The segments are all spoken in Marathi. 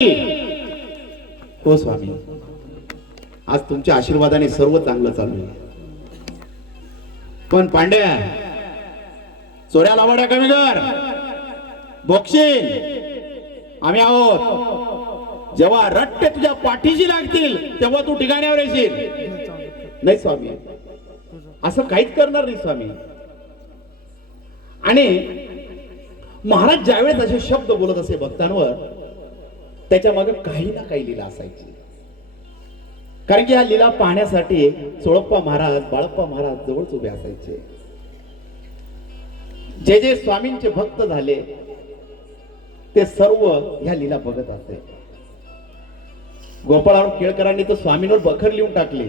हो स्वामी, आज तुमच्या आशीर्वादाने सर्व चांगलं चालू आहे. पण पांड्या, चोऱ्या लावाड्या कमी कर, बक्षील आम्ही आहोत. जेव्हा रट्टे तुझ्या पाठीशी लागतील तेव्हा तू ठिकाण्यावर येशील. नाही स्वामी, असं काहीच करणार नाही स्वामी. आणि महाराज ज्यावेळेस असे शब्द बोलत असे भक्तांवर, त्याच्या मागे काही ना काही लीला असायची. कारण की हा लीला पाहण्यासाठी सोळप्पा महाराज, बाळप्पा महाराज जवळच उभे असायचे. जे जे स्वामींचे भक्त झाले ते सर्व ह्या लीला बघत असे. गोपाळराव केळकरांनी तर स्वामींवर बखर लिहून टाकले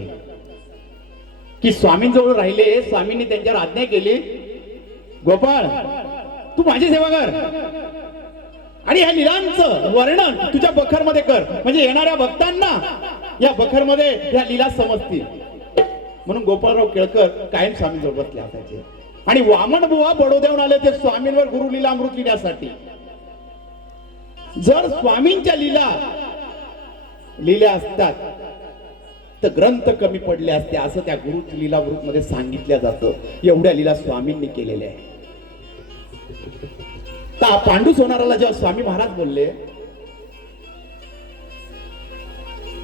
की स्वामींजवळ राहिले, स्वामींनी त्यांच्यावर आज्ञा केली, गोपाळ तू माझी सेवा कर आणि ह्या लीलांचं वर्णन तुझ्या बखर मध्ये कर, म्हणजे येणाऱ्या भक्तांना या बखर मध्ये ह्या लीला समजतील. म्हणून गोपाळराव केळकर कायम स्वामींजवळ बसले असायचे. आणि वामन बुवा बडोद्याहून आले ते स्वामींवर गुरु लीला अमृत लिहिण्यासाठी. जर स्वामींच्या लीला लिहिल्या असतात तर ग्रंथ कमी पडले असते, असं त्या गुरु लीला अमृत मध्ये सांगितलं जातं. एवढ्या लीला स्वामींनी केलेल्या आहे. पांडू सोनाराला जेव्हा स्वामी महाराज बोलले,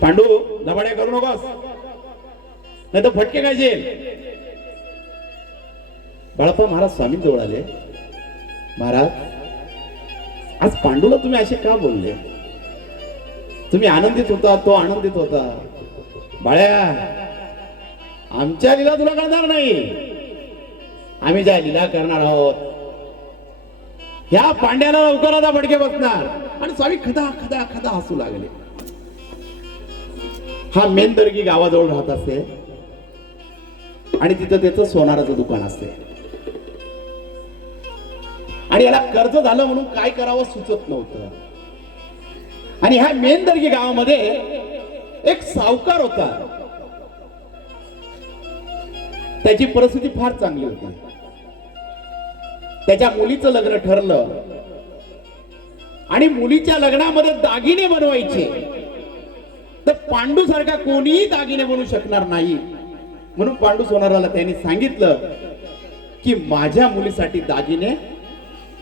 पांडू लबाड्या करू नकोस नाही तर फटके खायचे. बाळप्पा महाराज स्वामी जवळ आले, महाराज आज पांडूला तुम्ही असे का बोलले? तुम्ही आनंदित होता, तो आनंदित होता. बाळ्या, आमच्या लीला तुला कळणार नाही. आम्ही ज्या लीला करणार आहोत ह्या पांड्याला लवकरच फटके बसणार. आणि स्वामी खदा खदा खदा हसू लागले. हा मेंदर्गी गावाजवळ राहत असे आणि तिथं त्याचं सोनाराचं दुकान असते. आणि याला कर्ज झालं म्हणून काय करावं सुचत नव्हतं. आणि ह्या मेंदर्गी गावामध्ये एक सावकार होता. त्याची परिस्थिती फार चांगली होती. त्याच्या मुलीचं लग्न ठरलं आणि मुलीच्या लग्नामध्ये दागिने बनवायचे. तर पांडू सारखा कोणीही दागिने बनवू शकणार नाही. म्हणून पांडू सोनाराला त्यांनी सांगितलं की माझ्या मुलीसाठी दागिने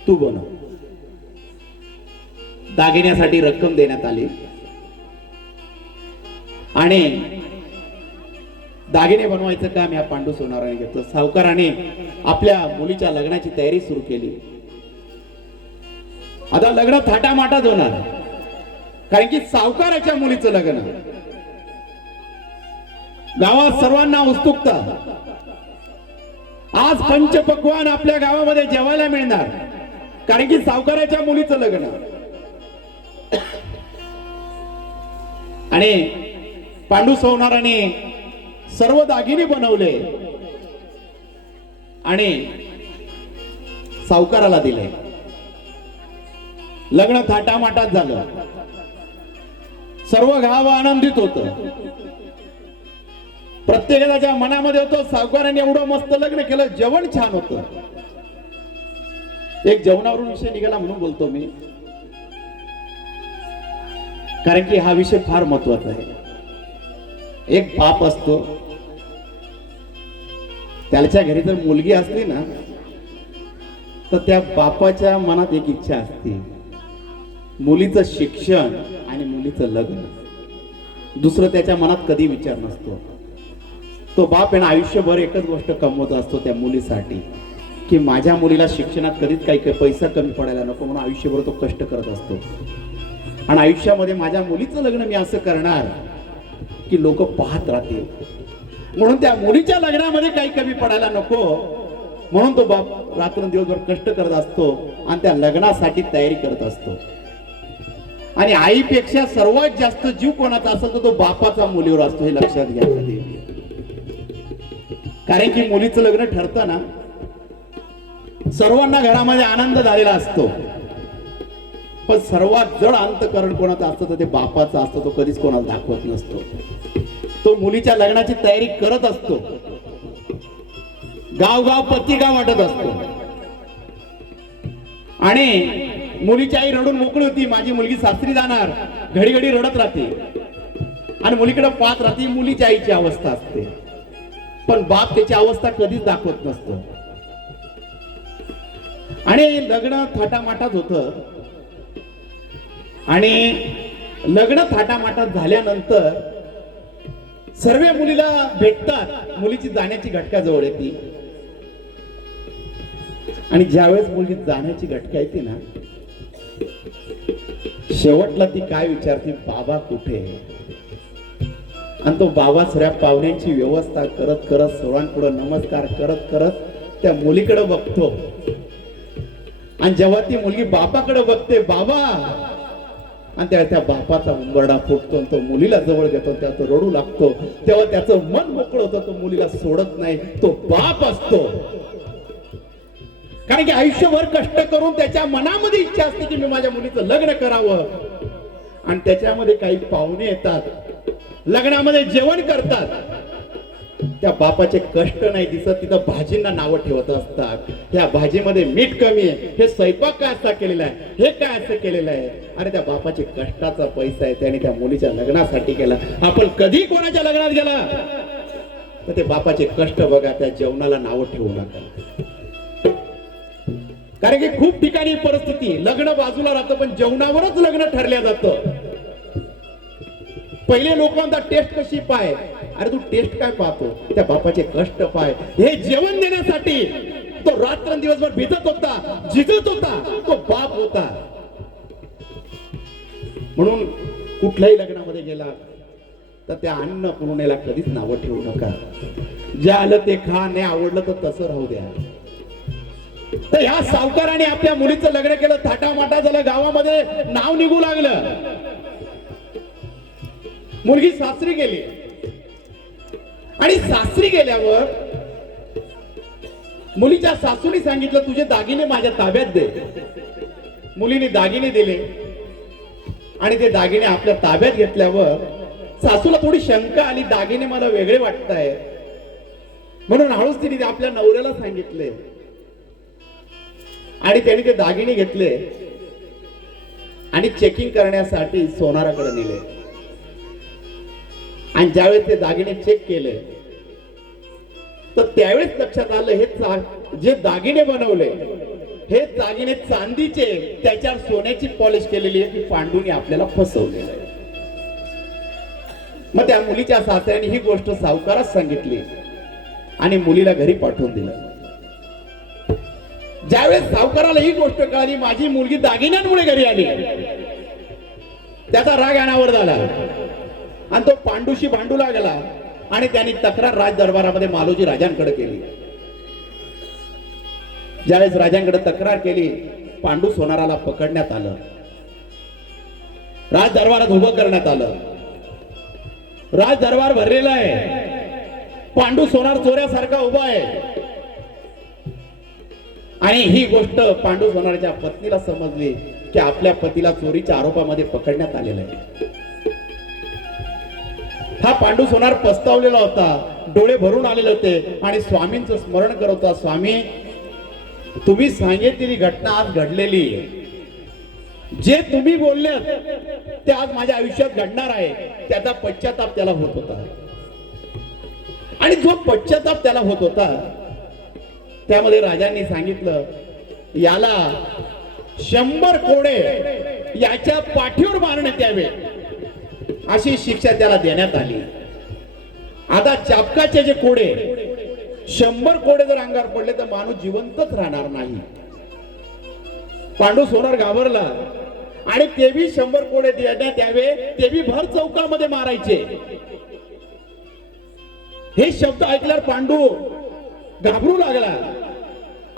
तू बनव. दागिन्यासाठी रक्कम देण्यात आली आणि दागिने बनवायचं काम या पांडू सोनाराने घेतलं. सावकाराने आपल्या मुलीच्या लग्नाची तयारी सुरू केली. आता लग्न थाटामाटात होणार, कारण की सावकाराच्या मुलीचं लग्न. गावात सर्वांना उत्सुकता. आज पंचपक्वान्न आपल्या गावामध्ये जेवायला मिळणार, कारण की सावकाराच्या मुलीचं लग्न. आणि पांडू सोनाराने सर्व दागिने बनवले आणि सावकाराला दिले. लग्न थाटामाटात झालं. सर्व गाव आनंदित होत. प्रत्येकाच्या मनामध्ये होतं सावकाराने एवढं मस्त लग्न केलं, जेवण छान होतं. एक जेवणावरून विषय निघाला म्हणून बोलतो मी, कारण की हा विषय फार महत्वाचा आहे. एक बाप असतो, त्याच्या घरी जर मुलगी असली ना तर त्या बापाच्या मनात एक इच्छा असते, मुलीचं शिक्षण आणि मुलीचं लग्न. दुसरं त्याच्या मनात कधी विचार नसतो. तो बाप आहे आयुष्यभर एकच गोष्ट कमवत असतो त्या मुलीसाठी, की माझ्या मुलीला शिक्षणात कधीच काही पैसा कमी पडायला नको म्हणून आयुष्यभर तो कष्ट करत असतो. आणि आयुष्यामध्ये माझ्या मुलीचं लग्न मी असं करणार की लोक पाहत राहतील, म्हणून त्या मुलीच्या लग्नामध्ये काही कमी पडायला नको म्हणून तो बाप रात्रंदिवसभर कष्ट करत असतो आणि त्या लग्नासाठी तयारी करत असतो. आणि आईपेक्षा सर्वात जास्त जीव कोणाचा असेल तर तो बापाचा मुलीवर असतो, हे लक्षात घ्या कधी. कारण की मुलीचं लग्न ठरताना सर्वांना घरामध्ये आनंद झालेला असतो, पण सर्वात जड अंतकरण कोणाचं असतं तर ते बापाचा असतो. तो कधीच कोणाला दाखवत नसतो. तो मुलीच्या लग्नाची तयारी करत असतो, गाव गाव पत्रिका वाटत असतो आणि मुलीची आई रडून मोकळी होती, माझी मुलगी सासरी जाणार. घडी घडी रडत राहते आणि मुलीकडे पाहत राहते. मुलीच्या आईची अवस्था असते, पण बाप त्याची अवस्था कधीच दाखवत नसतो. आणि लग्न थाटामाटात होतं आणि लग्न थाटामाटात झाल्यानंतर सर्व मुलीला भेटतात. मुलीची जाण्याची घटका जवळ येते आणि ज्यावेळेस मुलगी जाण्याची घटका येते ना, शेवटला ती काय विचारते, बाबा कुठे? आणि तो बाबा सगळ्या पाहुण्यांची व्यवस्था करत करत सर्वांपुढे नमस्कार करत करत त्या मुलीकडे बघतो. आणि जेव्हा ती मुलगी बापाकडे बघते, बाबा, आणि त्या बापाचा उंबरडा फुटतो, तो मुलीला जवळ घेतो, तेव्हा तो रडू लागतो. तेव्हा त्याचं मन मोकळं होतं, तो मुलीला सोडत नाही. तो बाप असतो, कारण की आयुष्यभर कष्ट करून त्याच्या मनामध्ये इच्छा असते की मी माझ्या मुलीचं लग्न करावं. आणि त्याच्यामध्ये काही पाहुणे येतात, लग्नामध्ये जेवण करतात. त्या बापाचे कष्ट नाही दिसत, तिथं भाजींना नावं ठेवत असतात. त्या भाजीमध्ये मीठ कमी आहे, हे स्वयंपाक काय असा केलेला आहे, हे काय असं केलेलं आहे. अरे त्या बापाचे कष्टाचा पैसा आहे, त्याने त्या मुलीच्या लग्नासाठी केला. आपण कधी कोणाच्या लग्नात गेला तर ते बापाचे कष्ट बघा, त्या जेवणाला नावं ठेवू नका. कारण की खूप ठिकाणी परिस्थिती, लग्न बाजूला राहतं पण जेवणावरच लग्न ठरल्या जातं. पहिले लोक म्हणतात टेस्ट कशी पाय, अरे तू टेस्ट काय पाहतो, त्या बापाचे कष्ट पाय. हे जेवण देण्यासाठी तो रात्र दिवसभर भिजत होता, झिजत होता, तो बाप होता. म्हणून कुठल्याही लग्नामध्ये गेला तर त्या अन्न पुरवण्याला कधीच नावं ठेवू नका. जे आलं ते खा, नाही आवडलं तर तसं राहू द्या. तर ह्या सावकाराने आपल्या मुलीचं लग्न केलं, थाटामाटा झालं, गावामध्ये नाव निघू लागलं. मुलगी सासरी गेली आणि सासरी गेल्यावर मुलीच्या सासूने सांगितलं तुझे दागिने माझ्या ताब्यात दे. मुलीने दागिने दिले आणि ते दागिने आपल्या ताब्यात घेतल्यावर सासूला थोडी शंका आली, दागिने मला वेगळे वाटताय. म्हणून हळूच तिने आपल्या नवऱ्याला सांगितले आणि त्याने ते दागिने घेतले आणि चेकिंग करण्यासाठी सोनाराकडे नेले. आणि ज्यावेळेस ते दागिने चेक केले तर त्यावेळेस लक्षात आलं हे जे दागिने बनवले हे दागिने चांदीचे, त्याच्यावर सोन्याची पॉलिश केलेली आहे, की पांडूने आपल्याला फसवलेलं आहे. मग त्या मुलीच्या सासऱ्याने ही गोष्ट सावकारास सांगितली आणि मुलीला घरी पाठवून दिलं. ज्यावेळेस सावकाराला ही गोष्ट कळाली, माझी मुलगी दागिन्यांमुळे घरी आली, त्याचा राग अनावर झाला आणि तो पांडूशी भांडू लागला आणि त्यांनी तक्रार राज दरबारामध्ये मालोजी राजांकडे केली. ज्यावेळेस राजांकडे तक्रार केली, पांडू सोनाराला पकडण्यात आलं, राज दरबारात उभं करण्यात आलं. राज दरबार भरलेला आहे, पांडू सोनार चोऱ्यासारखा उभा आहे. आणि ही गोष्ट पांडू सोनारच्या पत्नीला समजली की आपल्या पतीला चोरीच्या आरोपामध्ये पकडण्यात आलेलं आहे. हा पांडू सोनार पस्तावलेला होता, डोळे भरून आलेले होते आणि स्वामींचं स्मरण करत होता. स्वामी, तुम्ही सांगितलेली घटना आज घडलेली आहे, जे तुम्ही बोलले ते आज माझ्या आयुष्यात घडणार आहे. त्याचा पश्चाताप त्याला होत होता आणि जो पश्चाताप त्याला होत होता त्यामध्ये राजांनी सांगितलं याला 100 कोडे याच्या पाठीवर मारण्यात यावे अशी शिक्षा त्याला देण्यात आली. आता चापकाचे जे कोडे 100 कोडे जर अंगावर पडले तर माणूस जिवंतच राहणार नाही. पांडू सोनार घाबरला आणि ते बी 100 कोडे देण्यात यावे, ते बी भर चौकामध्ये मारायचे. हे शब्द ऐकल्यावर पांडू घाबरू लागला,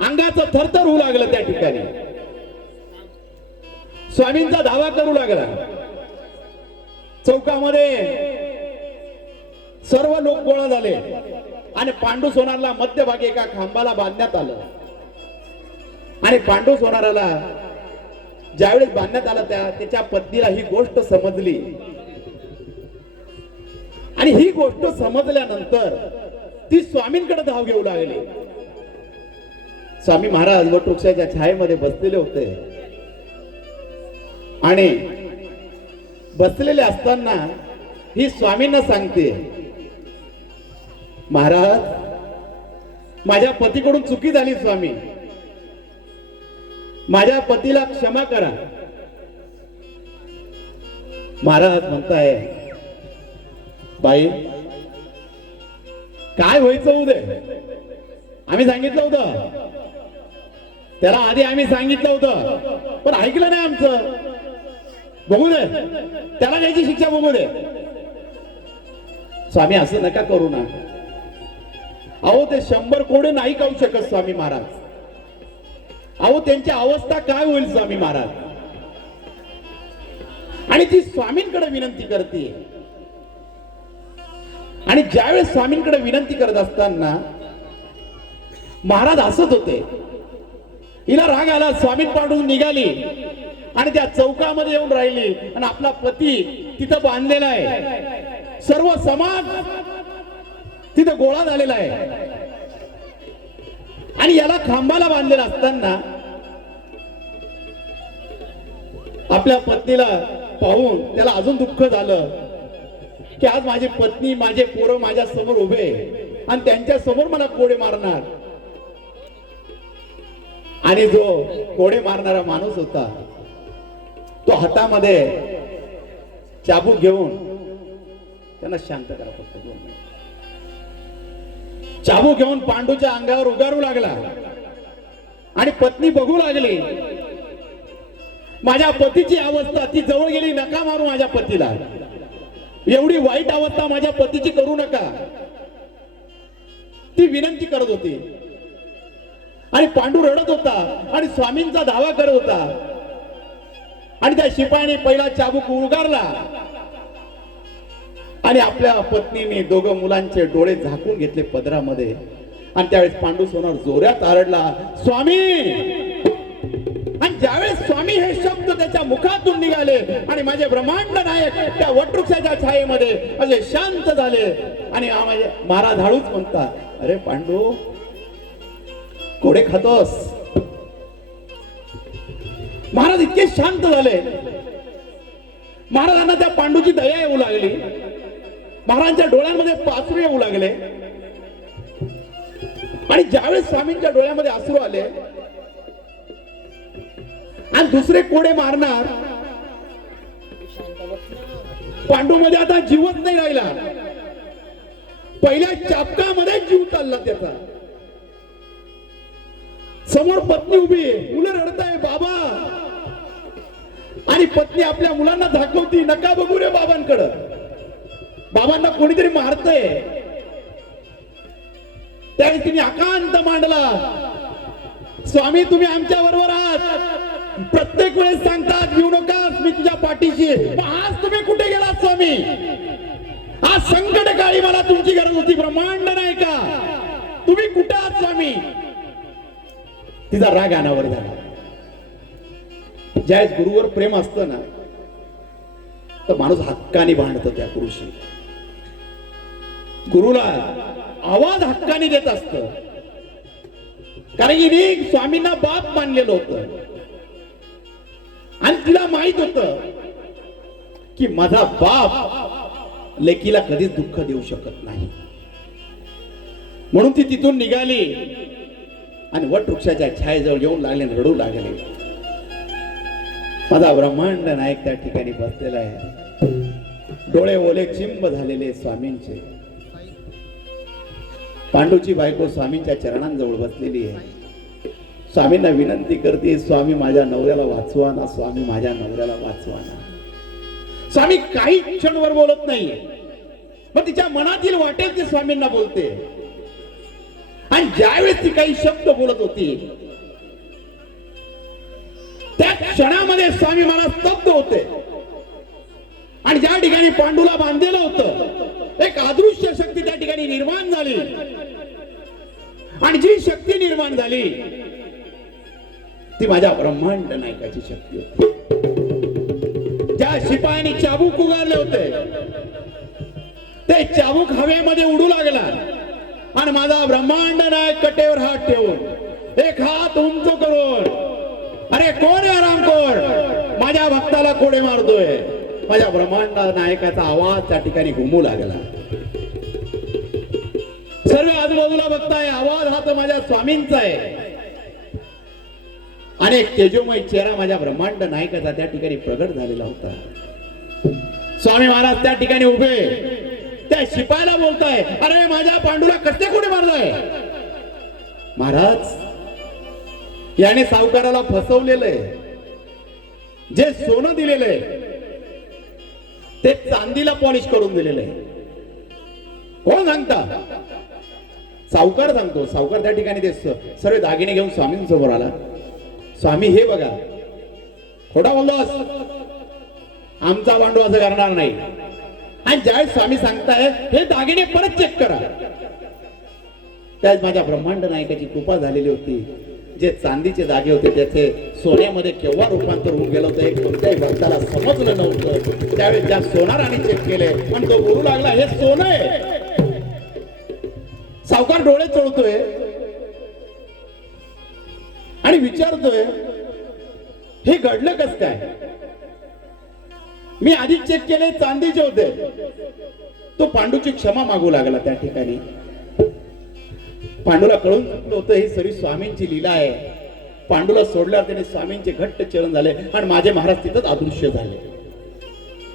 अंगाचं थरथर होऊ लागलं. त्या ठिकाणी स्वामींचा धावा करू लागला. चौकामध्ये सर्व लोक गोळा झाले आणि पांडू सोनारला मध्यभागी एका खांबाला बांधण्यात आलं. आणि पांडू सोनाराला ज्यावेळेस बांधण्यात आलं त्याच्या पत्नीला ही गोष्ट समजली आणि ही गोष्ट समजल्यानंतर ती स्वामींकडे धाव घेऊ लागली. स्वामी महाराज वटवृक्षाच्या छायेमध्ये बसलेले होते. आणि बसलेले असताना ही स्वामींना सांगते, महाराज माझ्या पतीकडून चुकी झाली स्वामी, माझ्या पतीला क्षमा करा. महाराज म्हणताय, बाई काय व्हायचं उदय, आम्ही सांगितलं होतं त्याला, आधी आम्ही सांगितलं होतं पण ऐकलं नाही आमचं. बघू दे त्याला द्यायची शिक्षा, बघू दे. स्वामी असं नका करू ना. अहो ते 100 कोडे नाही खाऊ शकत स्वामी महाराज. अहो त्यांची अवस्था काय होईल स्वामी महाराज. आणि ती स्वामींकडे विनंती करते. आणि ज्यावेळेस स्वामींकडे विनंती करत असताना महाराज हसत होते. हिला राग आला, स्वामींपासून निघाली आणि त्या चौकामध्ये येऊन राहिली आणि आपला पती तिथं बांधलेला आहे, सर्व समाज तिथं गोळा झालेला आहे आणि याला खांबाला बांधलेला असताना आपल्या पत्नीला पाहून त्याला अजून दुःख झालं की आज माझी पत्नी, माझे पोरं माझ्या समोर उभे आणि त्यांच्या समोर मला कोडे मारणार. आणि जो कोडे मारणारा माणूस होता तो हातामध्ये चाबूक घेऊन, त्यांना शांत करा फक्त 2 मिनिट, चाबूक घेऊन पांडूच्या अंगावर उगारू लागला आणि पत्नी बघू लागली. माझ्या पतीची अवस्था, ती जवळ गेली, नका मारू माझ्या पतीला, एवढी वाईट अवस्था माझ्या पतीची करू नका, ती विनंती करत होती. आणि पांडू रडत होता आणि स्वामींचा धावा करत होता. आणि त्या शिपायाने पहिला चाबूक उगारला आणि आपल्या पत्नीने 2 मुलांचे डोळे झाकून घेतले पदरामध्ये. आणि त्यावेळेस पांडू सोनार जोरात आरडला, स्वामी. आणि ज्यावेळेस स्वामी हे शब्द त्याच्या मुखातून निघाले आणि माझे ब्रह्मांड नायक त्या वटवृक्षाच्या छायेमध्ये असे शांत झाले. आणि महाराज हळूच म्हणता, अरे पांडू कोडे खातोस. महाराज इतके शांत झाले. महाराजांना त्या पांडूची दया येऊ लागली. महाराजांच्या डोळ्यांमध्ये पासरू येऊ लागले. आणि ज्यावेळेस स्वामींच्या डोळ्यामध्ये अश्रू आले आणि दुसरे कोडे मारणार, पांडू मध्ये आता जीवच नाही राहिला. पहिल्या चापकामध्ये जीव चालला त्याचा. समोर पत्नी उभी, मुलं रडताय, बाबा. आणि पत्नी आपल्या मुलांना दाखवती, नका बघू रे बाबांकडं, बाबांना कोणीतरी मारतय. त्यावेळी तिने अकांत मांडला, स्वामी तुम्ही आमच्या बरोबर आहात, प्रत्येक वेळेस सांगतात घेऊ नकास, मी तुझ्या पाठीशी. आज तुम्ही कुठे गेलात स्वामी? आज संकट काळी मला तुमची गरज होती, ब्रह्मांड नाही का? तुम्ही कुठे आहात स्वामी? तिचा राग अनावर झाला. ज्यावेळेस गुरुवर प्रेम असतं ना, तर माणूस हक्काने भांडतो त्या गुरुशी. गुरुला आवाज हक्काने देत असत. कारण की स्वामींना बाप मानलेलं होतं आणि तिला माहित होतं की माझा बाप लेकीला कधीच दुःख देऊ शकत नाही. म्हणून ती तिथून निघाली आणि वटवृक्षाच्या छायेजवळ येऊन लागले, रडू लागले. माझा ब्रह्मांड नायक त्या ठिकाणी बसलेला आहे. डोळे ओले चिंब झालेले स्वामींचे. पांडूची बायको स्वामींच्या चरणांजवळ बसलेली आहे. स्वामींना विनंती करते, स्वामी माझ्या नवऱ्याला वाचवा ना, स्वामी माझ्या नवऱ्याला वाचवा ना. स्वामी काही क्षणभर बोलत नाहीये, पण तिच्या मनातील वाटेल ते स्वामींना बोलते. आणि ज्यावेळेस ती काही शब्द बोलत होती, त्या क्षणामध्ये स्वामी मला स्तब्ध होते. आणि ज्या ठिकाणी पांडूला बांधलेलं होतं, एक अदृश्य शक्ती त्या ठिकाणी निर्माण झाली. आणि जी शक्ती निर्माण झाली ती माझ्या ब्रह्मांड नायकाची शक्ती होती. ज्या शिपायाने चाबूक उगारले होते, ते चाबूक हवेमध्ये उडू लागला. आणि माझा ब्रह्मांड नायक कटेवर हात ठेवून, एक हात उंच करून अरे कोण आहे रामकोर? माझ्या भक्ताला कोडे मारतोय. माझ्या ब्रह्मांड नायकाचा आवाज त्या ठिकाणी घुमू लागला. सर्व आजूबाजूला बघताय, आवाज हा तर माझ्या स्वामींचा आहे. आणि एक तेजोमय चेहरा माझ्या ब्रह्मांड नायकाचा त्या ठिकाणी प्रगट झालेला होता. स्वामी महाराज त्या ठिकाणी उभे त्या शिपायाला बोलताय, अरे माझ्या पांडूला कसले कोणी मारलाय? महाराज, याने सावकाराला फसवलेलं आहे. जे सोनं दिलेलं आहे ते चांदीला पॉलिश करून दिलेलं आहे. कोण सांगता? सावकार सांगतो. सावकार त्या ठिकाणी ते सर्व दागिने घेऊन स्वामींसमोर आला. स्वामी हे बघा, खोटा बोलतोस, आमचा पांडू असं करणार नाही. आणि ज्यावेळेस स्वामी सांगताय हे दागिने परत चेक करा, त्याच माझ्या ब्रह्मांड नायकाची कृपा झालेली होती. जे चांदीचे दागे होते त्याचे सोन्यामध्ये केव्हा रूपांतर होऊन गेलं होतं हे कोणत्याही भक्ताला समजलं नव्हतं. त्यावेळेस ज्या सोनाराने चेक केले आणि तो बोलू लागला हे सोनं आहे. सावकार डोळे चोळतोय आणि विचारतोय हे घडलं कस काय? मी आधी चेक केले चांदीचे होते. तो पांडूची क्षमा मागू लागला. त्या ठिकाणी पांडूला कळून चुकलं होतं ही सरी स्वामींची लीला आहे. पांडूला सोडल्यावर त्याने स्वामींचे घट्ट चरण झाले आणि माझे महाराज तिथंच अदृश्य झाले.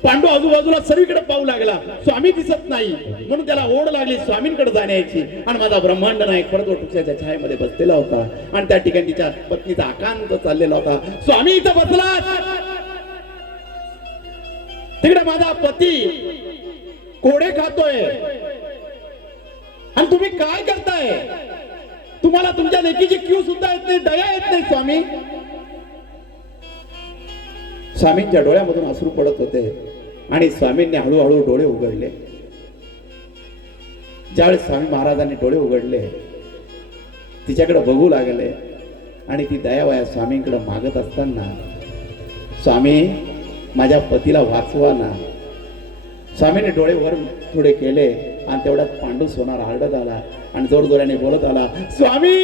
पांडू आजूबाजूला सगळीकडे पाहू लागला, स्वामी दिसत नाही. म्हणून त्याला ओढ लागली स्वामींकडे जाण्याची. आणि माझा ब्रह्मांड नायक परत वृक्षाच्या छायेमध्ये बसलेला होता आणि त्या ठिकाणी तिच्या पत्नीचा आकांत चाललेला होता. स्वामी इथं बसला, तिकडे माझा पती कोडे खातोय आणि तुम्ही काय करताय? तुम्हाला तुमच्या लेकीची क्यू सुद्धा येत नाही, दया येत नाही स्वामी. स्वामींच्या डोळ्यामधून अश्रू पडत होते आणि स्वामींनी हळूहळू डोळे उघडले. ज्यावेळेस स्वामी महाराजांनी डोळे उघडले तिच्याकडे बघू लागले आणि ती दयावया स्वामींकडे मागत असताना, स्वामी माझ्या पतीला वाचवा ना. स्वामीने डोळे वर थोडे केले आणि तेवढ्यात पांडू सोनार आरडत आला आणि जोरजोराने बोलत आला, स्वामी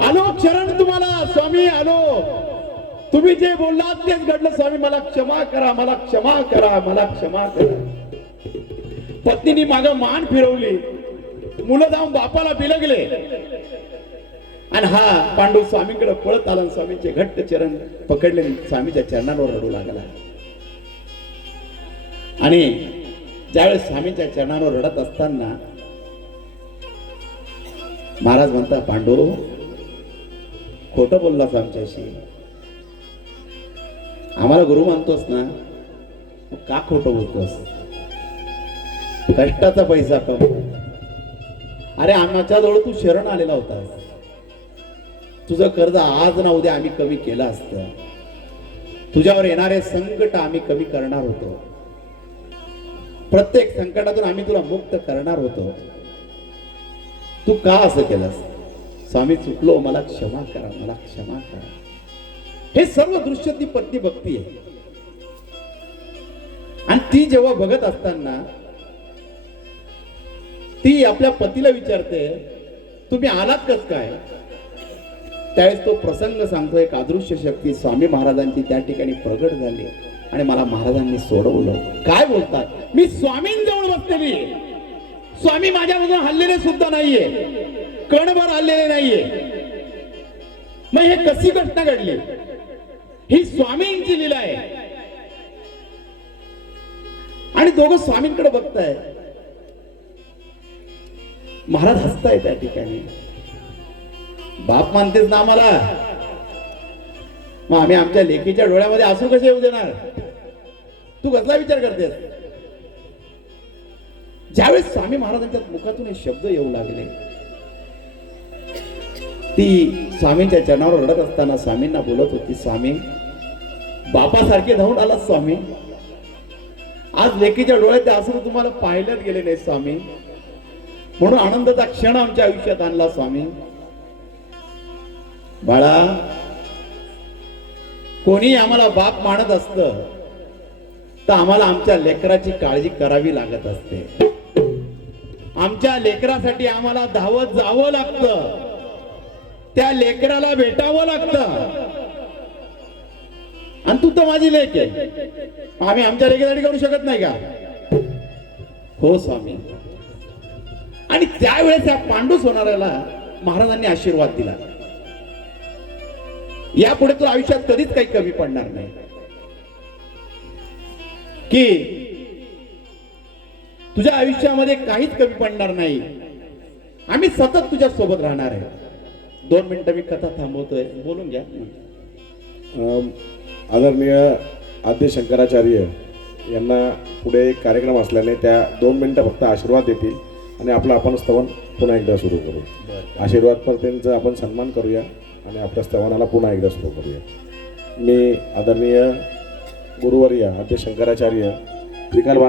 आलो, शरण तुम्हाला स्वामी आलो. तुम्ही जे बोललात तेच घडलं स्वामी. मला क्षमा करा, मला क्षमा करा, मला क्षमा करा. पत्नीने माग मान फिरवली, मुलं जाऊन बापाला बिलगले आणि हा पांडू स्वामींकडे पळत आला. स्वामींचे घट्ट चरण पकडले, स्वामीच्या चरणांवर रडू लागला. आणि ज्यावेळेस स्वामींच्या चरणांवर रडत असताना महाराज म्हणता, पांडू खोटं बोललास आमच्याशी. आम्हाला गुरु मानतोस ना, का खोटं बोलतोस? कष्टाचा पैसा कम. अरे आमच्या जवळ तू शरण आलेला होतास. तुझं कर्ज आज ना उद्या आम्ही कमी केलं असतं. तुझ्यावर येणारे संकट आम्ही कमी करणार होतो. प्रत्येक संकटातून आम्ही तुला मुक्त करणार होतो. तू का असं केलंस? स्वामी चुकलो, मला क्षमा करा, मला क्षमा करा. हे सर्व दृश्य ती पत्नी बघतीये आणि ती जेव्हा बघत असताना ती आपल्या पतीला विचारते, तुम्ही आलात कस काय? त्यावेळेस तो प्रसंग सांगतो, एक अदृश्य शक्ती स्वामी महाराजांची त्या ठिकाणी प्रगट झाली आणि मला महाराजांनी सोडवलं. काय बोलतात? मी स्वामींजवळ बसलेली. स्वामी माझ्यामधून हल्लेले सुद्धा नाहीये, कणभर हल्लेले नाहीये. मग हे कशी घटना घडली? ही स्वामींची लीला आहे. आणि दोघं स्वामींकडे बघताय. महाराज हसताय त्या ठिकाणी. बाप मानतेस ना आम्हाला, मग आम्ही आमच्या लेकीच्या डोळ्यामध्ये आसू कसे येऊ देणार? तू कसला विचार करतेस? ज्यावेळेस स्वामी महाराजांच्या मुखातून हे शब्द येऊ लागले, ती स्वामींच्या चरणावर रडत असताना स्वामींना बोलत होती, स्वामी बापासारखे धावून आला स्वामी. आज लेकीच्या डोळ्यात आसू तुम्हाला पाहिल्यात गेले नाही स्वामी, म्हणून आनंदाचा क्षण आमच्या आयुष्यात आणला स्वामी. बाळा, कोणी आम्हाला बाप मानत असतं तर आम्हाला आमच्या लेकराची काळजी करावी लागत असते. आमच्या लेकरासाठी आम्हाला धावत जावं लागतं. त्या लेकराला भेटावं लागतं. आणि तू तर माझी लेक आहे, आम्ही आमच्या लेकीसाठी करू शकत नाही का? हो स्वामी. आणि त्यावेळेस या पांडू सोनाराला महाराजांनी आशीर्वाद दिला, यापुढे तुला आयुष्यात कधीच काही कमी पडणार नाही, की तुझ्या आयुष्यामध्ये काहीच कमी पडणार नाही, आम्ही सतत तुझ्या सोबत राहणार आहे. 2 मिनिटं मी कथा थांबवतोय, बोलून घ्या. आदरणीय आद्य शंकराचार्य यांना पुढे एक कार्यक्रम असल्याने त्या 2 मिनिटं फक्त आशीर्वाद देतील आणि आपलं आपण स्तवन पुन्हा एकदा सुरू करू. आशीर्वाद परतेंचा आपण सन्मान करूया आणि आपल्या स्तवनाला पुन्हा एकदा सुरू करूया. मी आदरणीय गुरुवर्य आद्य शंकराचार्य त्रिकाल